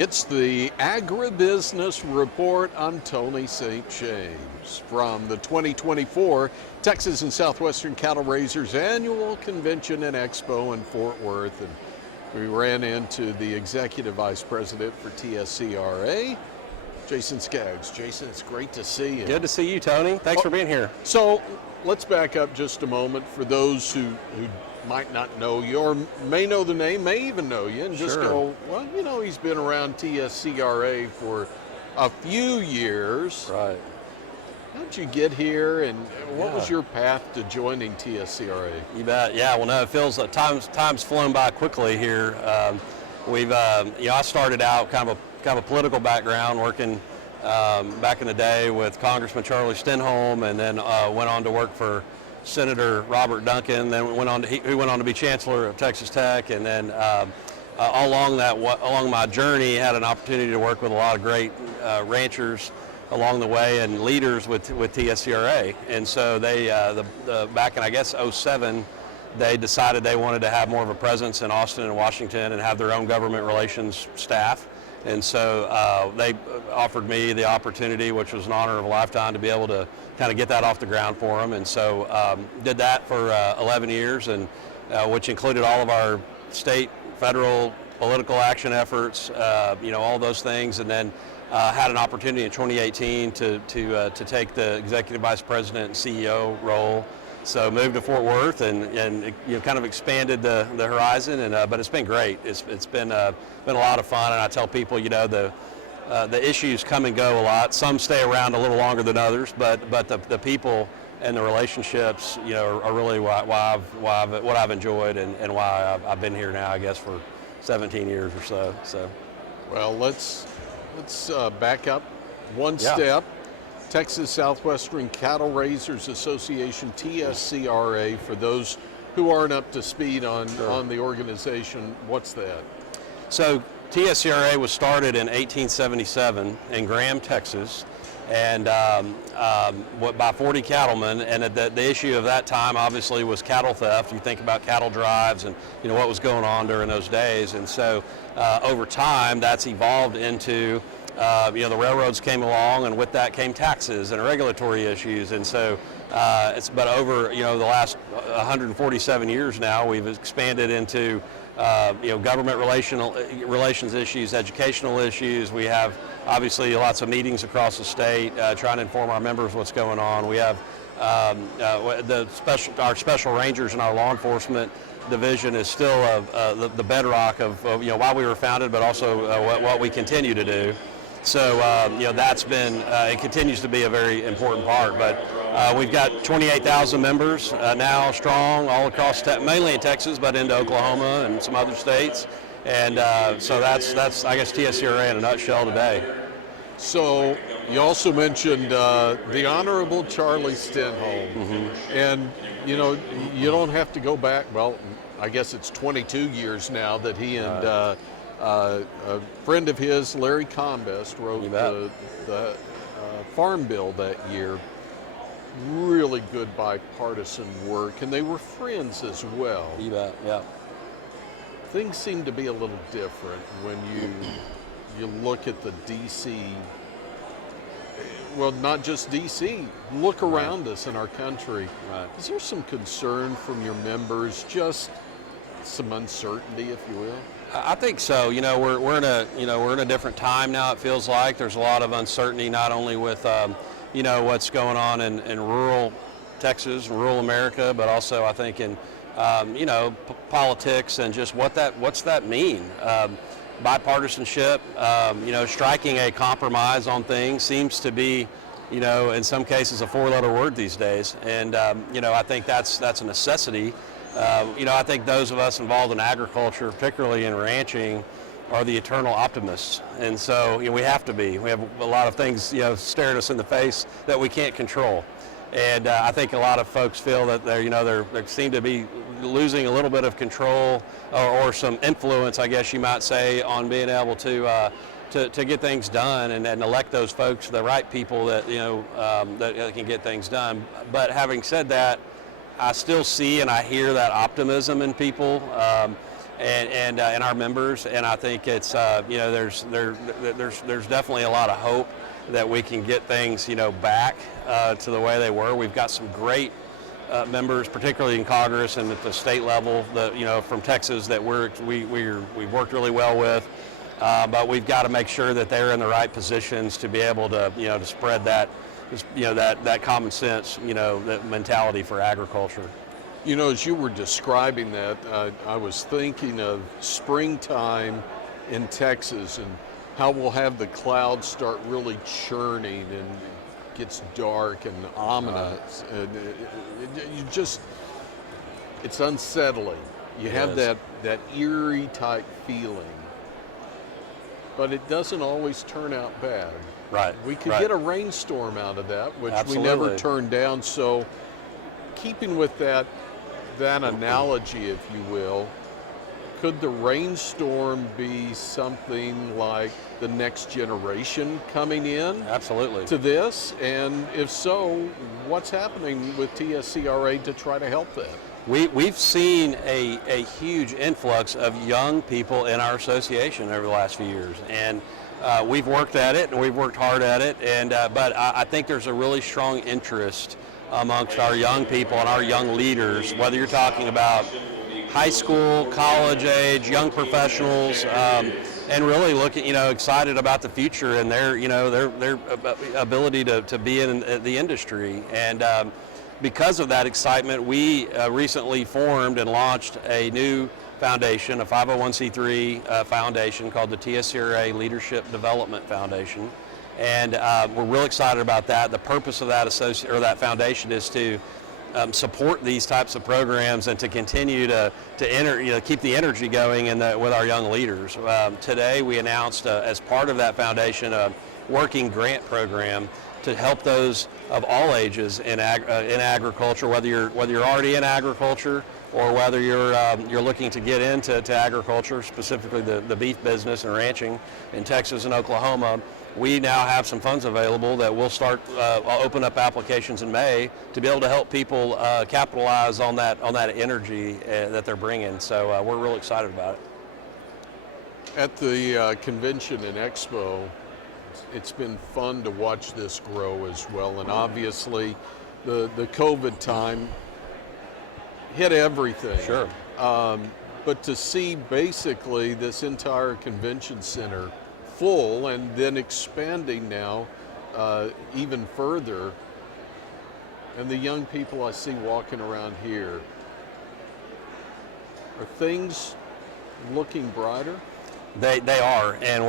It's the Agribusiness Report. I'm Tony St. James from the 2024 Texas and Southwestern Cattle Raisers Annual Convention and Expo in Fort Worth. And we ran into the Executive Vice President for TSCRA, Jason Skaggs. Jason, it's great to see you. Good to see you, Tony. Thanks for being here. So let's back up just a moment for those who might not know you or may know the name, may even know you, and just go, well, you know, he's been around TSCRA for a few years. Right. How'd you get here, and what was your path to joining TSCRA? You bet. Yeah. Well, no, it feels like time's flown by quickly here. I started out kind of a political background, working back in the day with Congressman Charlie Stenholm, and then went on to work for Senator Robert Duncan. Then he went on to be Chancellor of Texas Tech, and then along my journey, had an opportunity to work with a lot of great ranchers along the way and leaders with TSCRA. And so they back in, I guess, 2007, they decided they wanted to have more of a presence in Austin and Washington and have their own government relations staff. And so they offered me the opportunity, which was an honor of a lifetime, to be able to kind of get that off the ground for them. And so did that for 11 years, and which included all of our state, federal, political action efforts, all those things. And then had an opportunity in 2018 to take the Executive Vice President and CEO role. So moved to Fort Worth and kind of expanded the horizon, and but it's been great. It's been a lot of fun, and I tell people, the issues come and go a lot. Some stay around a little longer than others, but the people and the relationships, are really what I've enjoyed and why I've been here now, I guess, for 17 years or so. So, well, let's back up one step. Texas Southwestern Cattle Raisers Association, TSCRA, for those who aren't up to speed on the organization, what's that? So TSCRA was started in 1877 in Graham, Texas, and by 40 cattlemen, and the issue of that time obviously was cattle theft. You think about cattle drives and what was going on during those days, and so over time that's evolved into the railroads came along, and with that came taxes and regulatory issues. And so but over the last 147 years now, we've expanded into government relations issues, educational issues. We have obviously lots of meetings across the state trying to inform our members what's going on. We have our special rangers and our law enforcement division is still the bedrock of why we were founded, but also what we continue to do. So that's been it continues to be a very important part. But we've got 28,000 members now strong all across, mainly in Texas, but into Oklahoma and some other states. And so that's I guess TSCRA in a nutshell today. So you also mentioned the Honorable Charlie Stenholm, and you don't have to go back. Well, I guess it's 22 years now that he and a friend of his, Larry Combest, wrote the Farm Bill that year. Really good bipartisan work, and they were friends as well. You bet, yeah. Things seem to be a little different when you look at the D.C., well, not just D.C., look around us in our country. Right. Is there some concern from your members, just some uncertainty, if you will? I think so. We're in a different time now. It feels like there's a lot of uncertainty, not only with what's going on in rural Texas, rural America, but also I think in politics and just what's that mean. Bipartisanship, striking a compromise on things seems to be, in some cases a four-letter word these days, and I think that's a necessity. I think those of us involved in agriculture, particularly in ranching, are the eternal optimists. And so we have to be. We have a lot of things staring us in the face that we can't control. And I think a lot of folks feel that they seem to be losing a little bit of control or some influence, I guess you might say, on being able to get things done and elect those folks, the right people that that can get things done. But having said that, I still see and I hear that optimism in people. and our members. And I think it's there's definitely a lot of hope that we can get things back to the way they were. We've got some great members, particularly in Congress and at the state level, from Texas that we've worked really well with. But we've got to make sure that they're in the right positions to be able to to spread that that common sense that mentality for agriculture. As you were describing that, I was thinking of springtime in Texas and how we'll have the clouds start really churning and it gets dark and ominous. And it's unsettling. You have that eerie type feeling. But it doesn't always turn out bad. Right. We could get a rainstorm out of that, which Absolutely. we never turned down. So keeping with that analogy, if you will, could the rainstorm be something like the next generation coming in? Absolutely. To this? And if so, what's happening with TSCRA to try to help that? We've seen a huge influx of young people in our association over the last few years, and we've worked at it and we've worked hard at it. And but I think there's a really strong interest amongst our young people and our young leaders, whether you're talking about high school, college age, young professionals, and really looking, excited about the future and their ability to be in the industry. And because of that excitement, we recently formed and launched a new foundation, a 501c3 foundation called the TSCRA Leadership Development Foundation. And we're real excited about that. The purpose of that foundation is to support these types of programs and to continue to keep the energy going with our young leaders. Today we announced as part of that foundation a working grant program to help those of all ages in agriculture, whether you're already in agriculture or whether you're looking to get into agriculture, specifically the beef business and ranching in Texas and Oklahoma. We now have some funds available that we'll start open up applications in May to be able to help people capitalize on that energy that they're bringing. So we're real excited about it. At the convention and Expo, it's been fun to watch this grow as well. And obviously, the COVID time hit everything. Sure. But to see basically this entire convention center full and then expanding now even further, and the young people I see walking around here, are things looking brighter? They are, and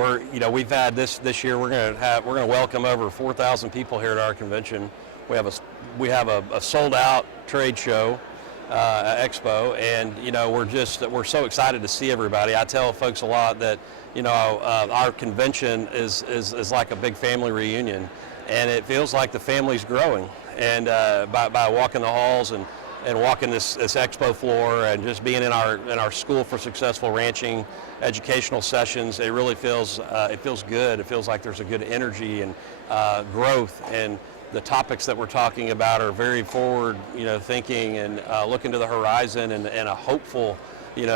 we've had this year. We're going to welcome over 4,000 people here at our convention. We have a sold out trade show, Expo, and we're so excited to see everybody. I tell folks a lot that our convention is like a big family reunion, and it feels like the family's growing. And by walking the halls and walking this Expo floor and just being in our School for Successful Ranching educational sessions, it really feels good. It feels like there's a good energy and growth, and the topics that we're talking about are very forward thinking and looking to the horizon and a hopeful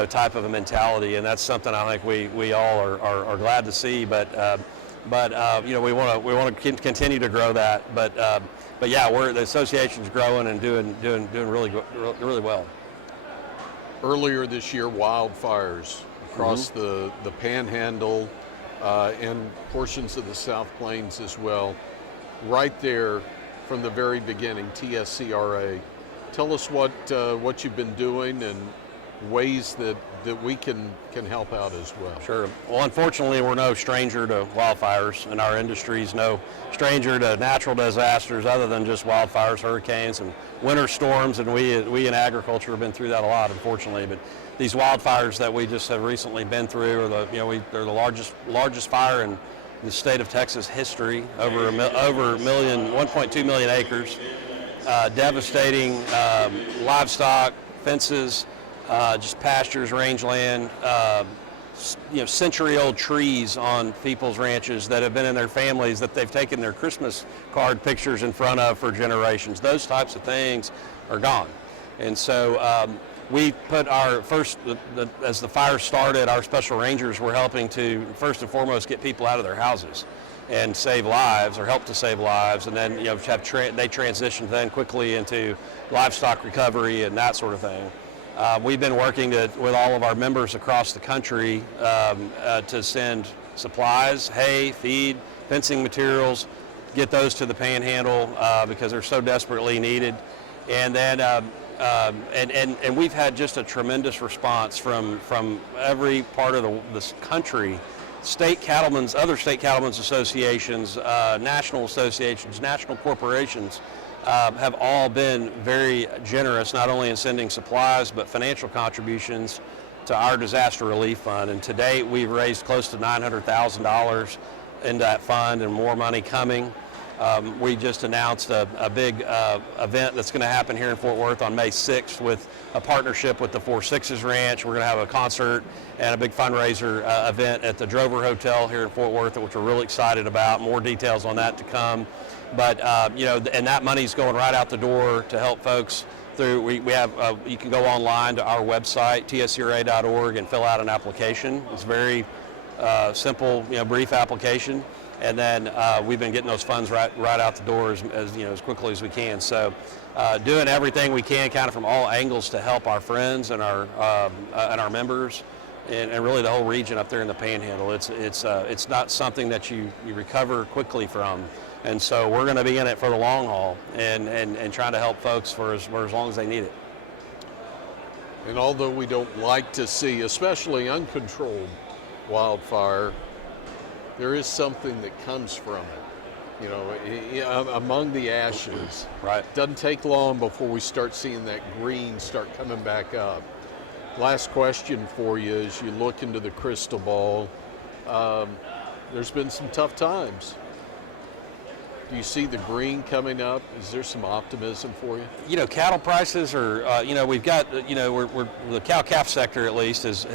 type of a mentality, and that's something I think we all are glad to see. But we want to continue to grow that. But yeah, the association's growing and doing really well. Earlier this year, wildfires across the Panhandle and portions of the South Plains as well. Right there from the very beginning, TSCRA. Tell us what you've been doing and ways that we can help out as well. Sure. Well, unfortunately, we're no stranger to wildfires, and our industry's no stranger to natural disasters other than just wildfires, hurricanes, and winter storms. And we in agriculture have been through that a lot, unfortunately. But these wildfires that we just have recently been through are they're the largest fire in the state of Texas history, over 1.2 million acres, devastating livestock, fences, just pastures, rangeland, century-old trees on people's ranches that have been in their families that they've taken their Christmas card pictures in front of for generations. Those types of things are gone. And so we put our first, as the fire started, our special rangers were helping to first and foremost get people out of their houses and save lives, or help to save lives, and then they transitioned then quickly into livestock recovery and that sort of thing. We've been working with all of our members across the country to send supplies, hay, feed, fencing materials, get those to the Panhandle because they're so desperately needed. And then and we've had just a tremendous response from every part of this country. State cattlemen's, other state cattlemen's associations, national associations, national corporations have all been very generous, not only in sending supplies, but financial contributions to our disaster relief fund. And to date, we've raised close to $900,000 in that fund, and more money coming. We just announced a big event that's going to happen here in Fort Worth on May 6th with a partnership with the Four Sixes Ranch. We're going to have a concert and a big fundraiser event at the Drover Hotel here in Fort Worth, which we're really excited about. More details on that to come. But and that money's going right out the door to help folks through. We have you can go online to our website, TSCRA.org, and fill out an application. It's very simple, brief application. And then we've been getting those funds right out the door as quickly as we can. So doing everything we can, kind of from all angles, to help our friends and our members, and really the whole region up there in the Panhandle. It's not something that you recover quickly from, and so we're going to be in it for the long haul and trying to help folks for as long as they need it. And although we don't like to see, especially uncontrolled wildfire, there is something that comes from it, among the ashes. Right. Doesn't take long before we start seeing that green start coming back up. Last question for you as you look into the crystal ball. There's been some tough times. Do you see the green coming up? Is there some optimism for you? Cattle prices are, we've got, we're the cow-calf sector at least is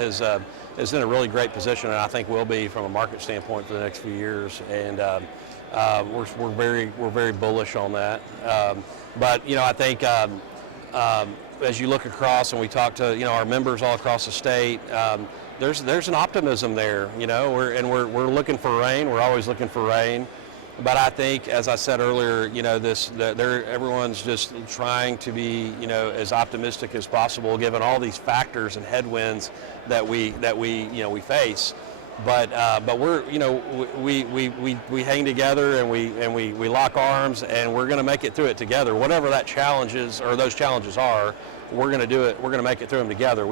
in a really great position, and I think will be from a market standpoint for the next few years. And we're very bullish on that. But I think as you look across and we talk to our members all across the state, there's an optimism there. We're looking for rain. We're always looking for rain. But I think, as I said earlier, everyone's just trying to be, as optimistic as possible, given all these factors and headwinds that we face. But we're, we hang together and we lock arms, and we're going to make it through it together. Whatever that challenge is, or those challenges are, we're going to do it. We're going to make it through them together.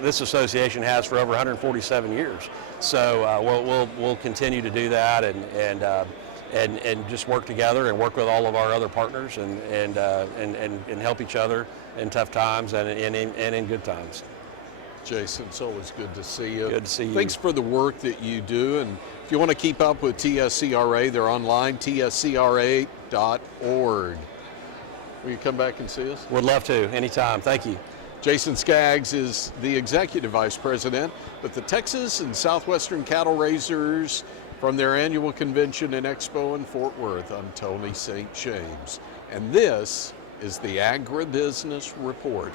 This association has for over 147 years. So we'll continue to do that and just work together and work with all of our other partners and help each other in tough times and in good times. Jason, it's always good to see you. Good to see you. Thanks for the work that you do. And if you want to keep up with TSCRA, they're online, TSCRA.org. Will you come back and see us? Would love to, anytime. Thank you. Jason Skaggs is the Executive Vice President with the Texas and Southwestern Cattle Raisers from their annual convention and expo in Fort Worth. I'm Tony St. James, and this is the Agribusiness Report.